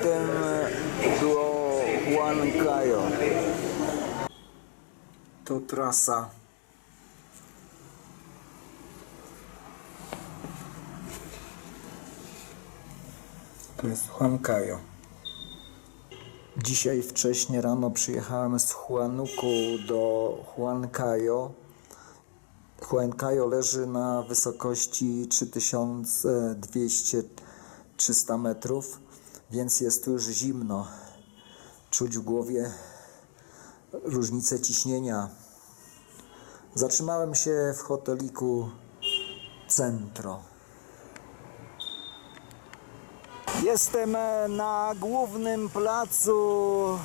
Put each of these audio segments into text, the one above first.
Latem było Huancayo. To trasa. To jest Huancayo. Dzisiaj wcześnie rano przyjechałem z Huanuku do Huancayo. Huancayo leży na wysokości 3200-300 metrów, więc jest tu już zimno. Czuć w głowie różnicę ciśnienia. Zatrzymałem się w hoteliku Centro. Jestem e, na głównym placu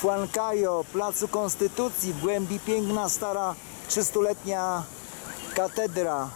Huancayo, placu Konstytucji. W głębi piękna, stara, 300-letnia katedra.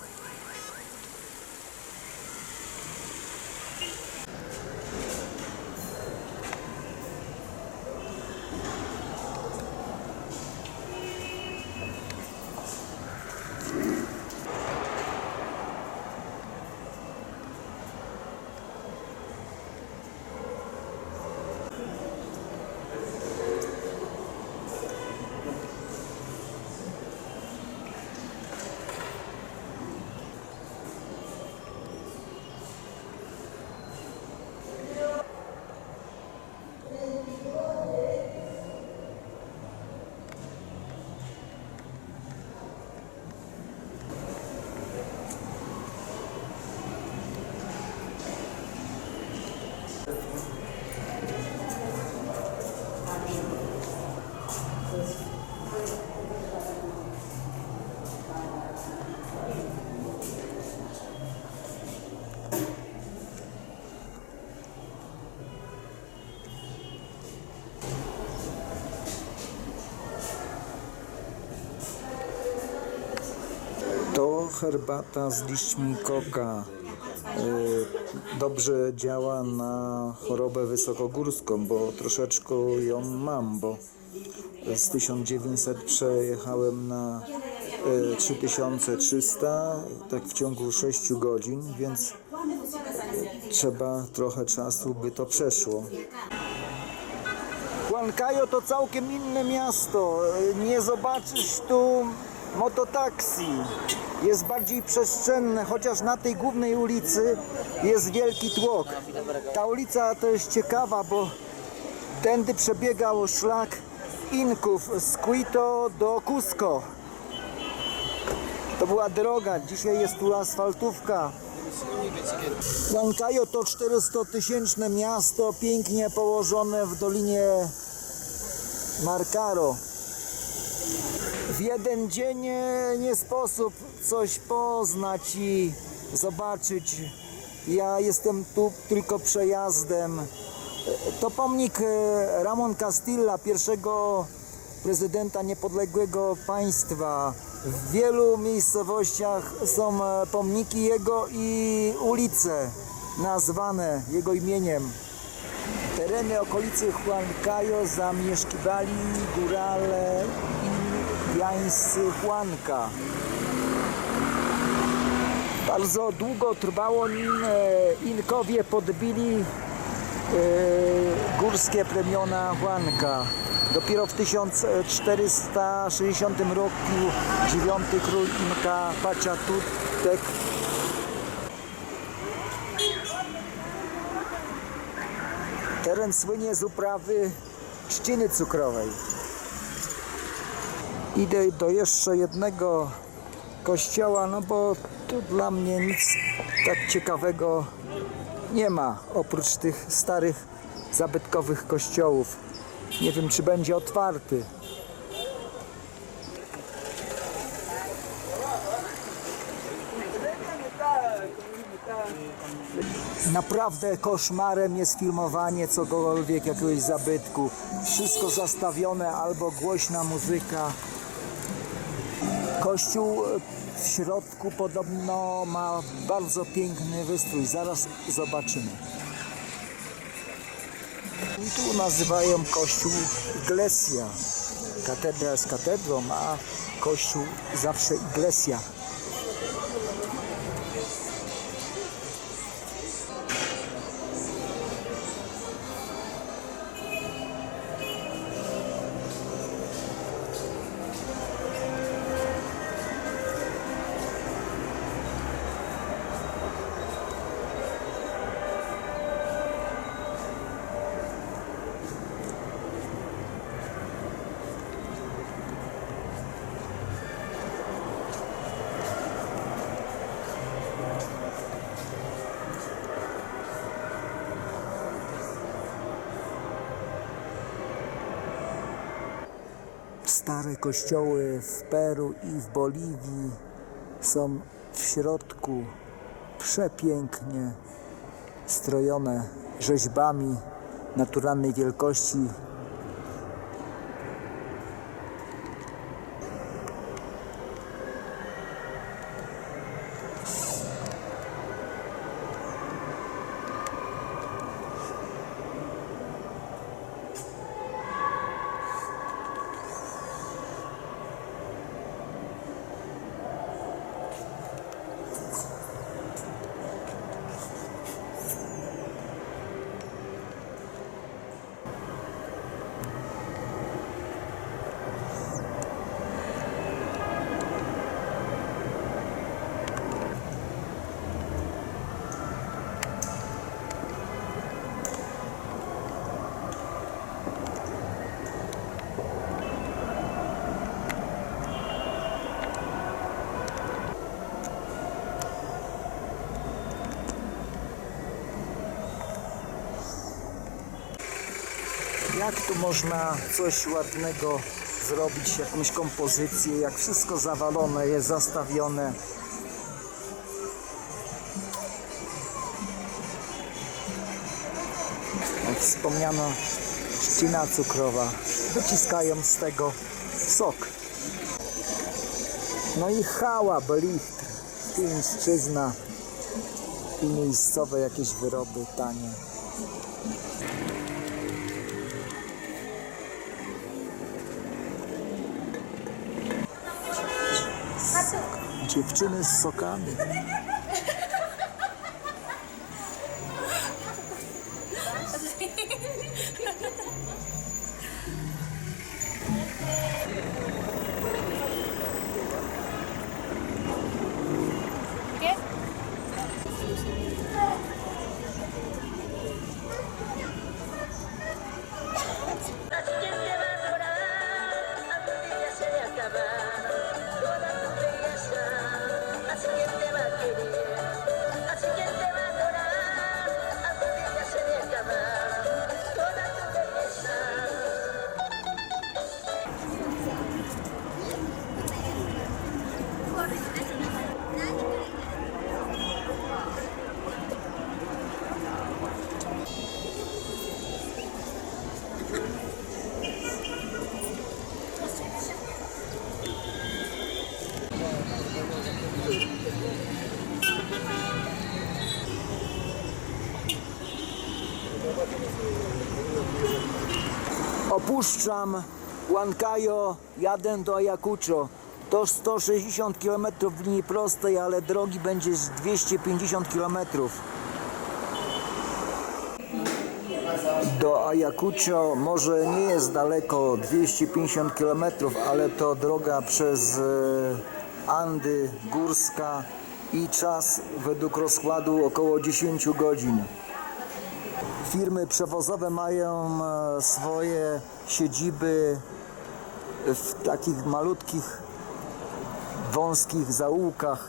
To herbata z liśćmi koka. Y, Dobrze działa na chorobę wysokogórską, bo troszeczkę ją mam, bo z 1900 przejechałem na y, 3300, tak w ciągu 6 godzin, więc trzeba trochę czasu, by to przeszło. Huancayo to całkiem inne miasto. Nie zobaczysz tu mototaksi. Jest bardziej przestrzenne, chociaż na tej głównej ulicy jest wielki tłok. Ta ulica to jest ciekawa, bo tędy przebiegał szlak Inków z Quito do Cusco. To była droga, dzisiaj jest tu asfaltówka. Huancayo to 400-tysięczne miasto, pięknie położone w dolinie Marcaro. W jeden dzień e, nie sposób coś poznać i zobaczyć. Ja jestem tu tylko przejazdem. To pomnik e, Ramon Castilla, pierwszego prezydenta niepodległego państwa. W wielu miejscowościach są e, pomniki jego i ulice nazwane jego imieniem. Tereny okolicy Huancayo zamieszkiwali górale indiańscy Huanka. Bardzo długo trwało nim e, Inkowie podbili e, górskie plemiona Huanka. Dopiero w 1460 roku dziewiąty król Inka Pachatutek Teren słynie z uprawy trzciny cukrowej. Idę do jeszcze jednego kościoła, no bo tu dla mnie nic tak ciekawego nie ma, oprócz tych starych, zabytkowych kościołów. Nie wiem, czy będzie otwarty. Naprawdę koszmarem jest filmowanie cokolwiek, jakiegoś zabytku. Wszystko zastawione albo głośna muzyka. Kościół e, w środku podobno ma bardzo piękny wystrój. Zaraz zobaczymy. I tu nazywają kościół Iglesia. Katedra jest katedrą, a kościół zawsze Iglesia. Stare kościoły w Peru i w Boliwii są w środku przepięknie strojone rzeźbami naturalnej wielkości. Jak tu można coś ładnego zrobić, jakąś kompozycję, jak wszystko zawalone jest, zastawione. Jak wspomniano, trzcina cukrowa. Wyciskają z tego sok. No i hała, blichtr, pińszczyzna i miejscowe jakieś wyroby tanie. Dziewczyny z sokami. Opuszczam Huancayo, jadę do Ayacucho. To 160 km w linii prostej, ale drogi będzie z 250 km. Do Ayacucho może nie jest daleko 250 km, ale to droga przez e, Andy górska i czas według rozkładu około 10 godzin. Firmy przewozowe mają e, swoje siedziby w takich malutkich, wąskich zaułkach.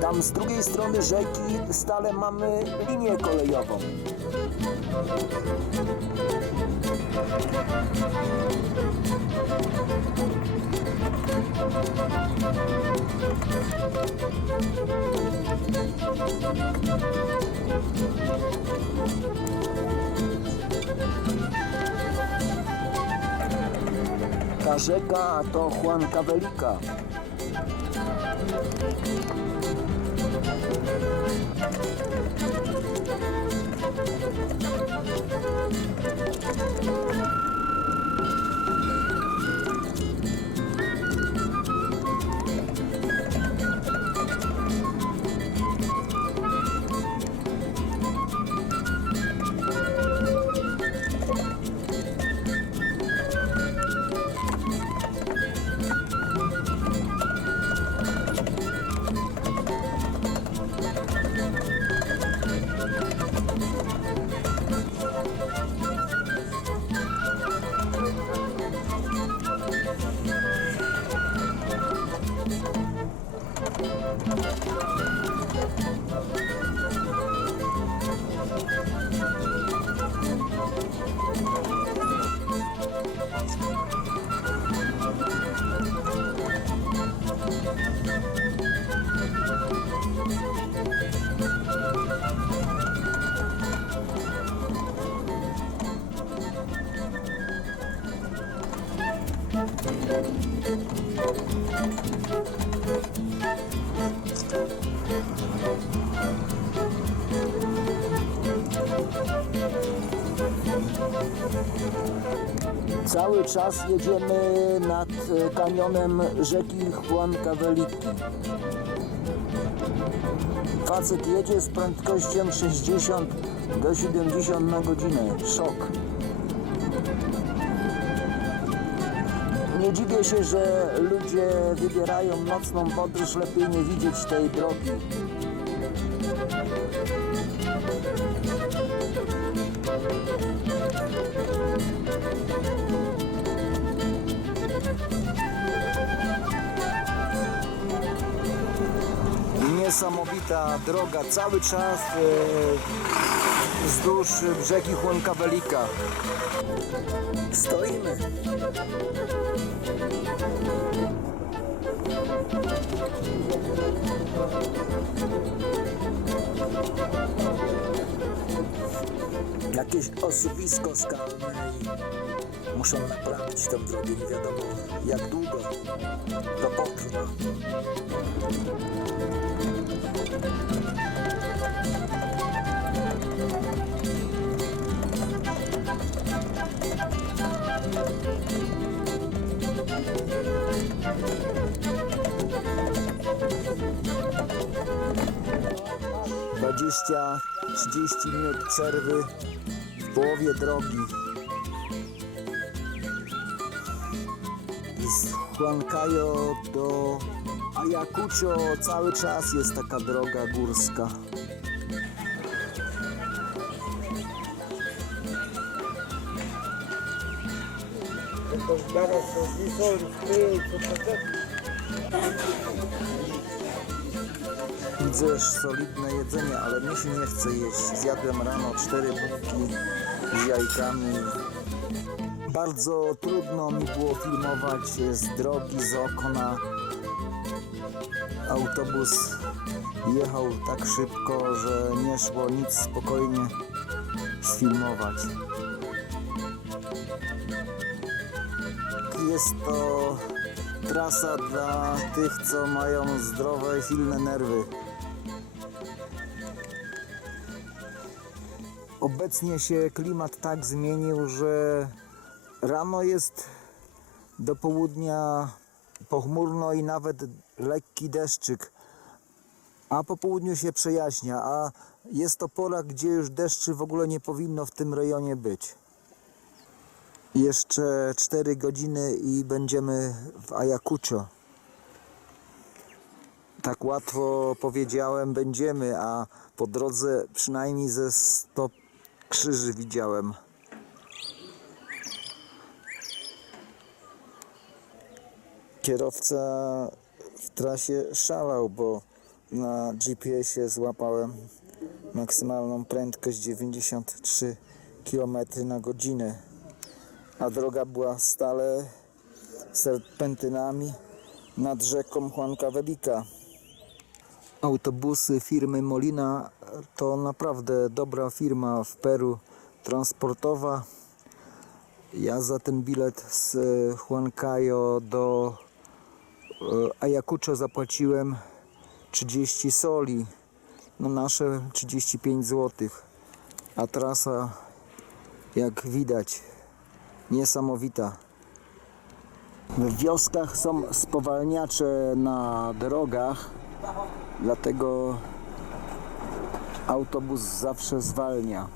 Tam z drugiej strony rzeki stale mamy linię kolejową. Ta rzeka to Huancavelica. Cały czas jedziemy nad e, kanionem rzeki Huancavelica. Facet jedzie z prędkością 60 do 70 na godzinę. Szok. Nie dziwię się, że ludzie wybierają nocną podróż, lepiej nie widzieć tej drogi. Niesamowita droga, cały czas e, wzdłuż brzegi Huancavelica. Stoimy. Jakieś osuwisko skalne muszą naprawić tę drogę. Nie wiadomo jak długo to potrwa. Dwadzieścia, trzydzieści minut przerwy w połowie drogi. Z Huancayo do Ayacucho cały czas jest taka droga górska. Widzę już solidne jedzenie, ale mi się nie chce jeść. Zjadłem rano cztery bułki z jajkami. Bardzo trudno mi było filmować z drogi, z okna. Autobus jechał tak szybko, że nie szło nic spokojnie sfilmować. Jest to trasa dla tych, co mają zdrowe, silne nerwy. Obecnie się klimat tak zmienił, że rano jest do południa pochmurno i nawet lekki deszczyk, a po południu się przejaśnia, a jest to pora, gdzie już deszczy w ogóle nie powinno w tym rejonie być. Jeszcze 4 godziny i będziemy w Ayacucho. Tak łatwo powiedziałem będziemy, a po drodze przynajmniej ze 100 krzyży widziałem. Kierowca w trasie szalał, bo na GPS-ie złapałem maksymalną prędkość 93 km na godzinę, a droga była stale serpentynami nad rzeką Huancavelica. Autobusy firmy Molina to naprawdę dobra firma w Peru transportowa Ja za ten bilet z Huancayo do Ayacucho zapłaciłem 30 soli. No nasze 35 zł. A trasa, jak widać, niesamowita. W wioskach są spowalniacze na drogach, dlatego autobus zawsze zwalnia.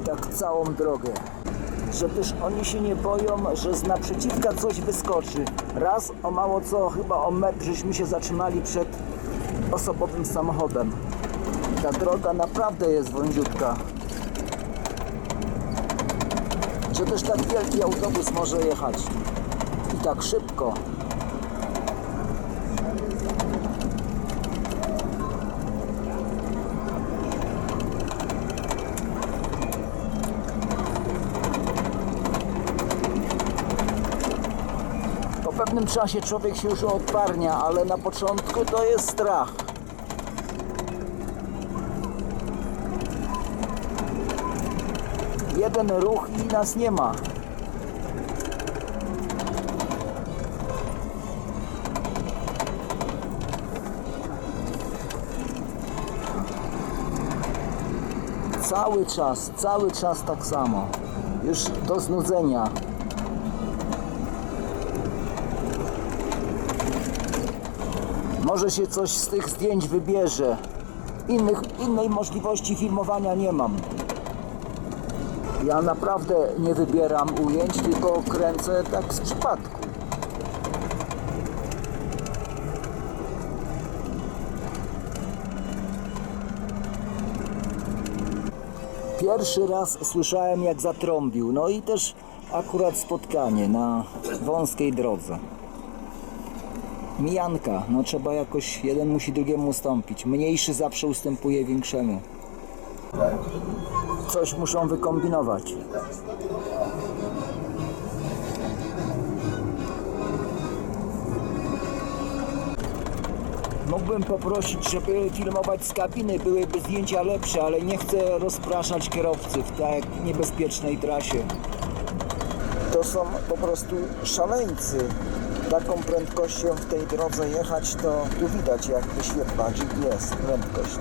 I drogę. Że też oni się nie boją, że z naprzeciwka coś wyskoczy. Raz o mało co, chyba o metr, żeśmy się zatrzymali przed osobowym samochodem. Ta droga naprawdę jest wąziutka. Że też tak wielki autobus może jechać. I tak szybko. Po pewnym czasie człowiek się już odparnia, ale na początku to jest strach. Jeden ruch i nas nie ma. Cały czas, cały czas tak samo. Już do znudzenia. Może się coś z tych zdjęć wybierze. Innych, innej możliwości filmowania nie mam. Ja naprawdę nie wybieram ujęć, tylko kręcę tak z przypadku. Pierwszy raz słyszałem jak zatrąbił, no i też akurat spotkanie na wąskiej drodze. Mijanka, no trzeba jakoś, jeden musi drugiemu ustąpić. Mniejszy zawsze ustępuje większemu. Coś muszą wykombinować. Mógłbym poprosić, żeby filmować z kabiny, byłyby zdjęcia lepsze, ale nie chcę rozpraszać kierowcy w tak niebezpiecznej trasie. To są po prostu szaleńcy. Taką prędkością w tej drodze jechać, to tu widać jak wyświetla GPS prędkość.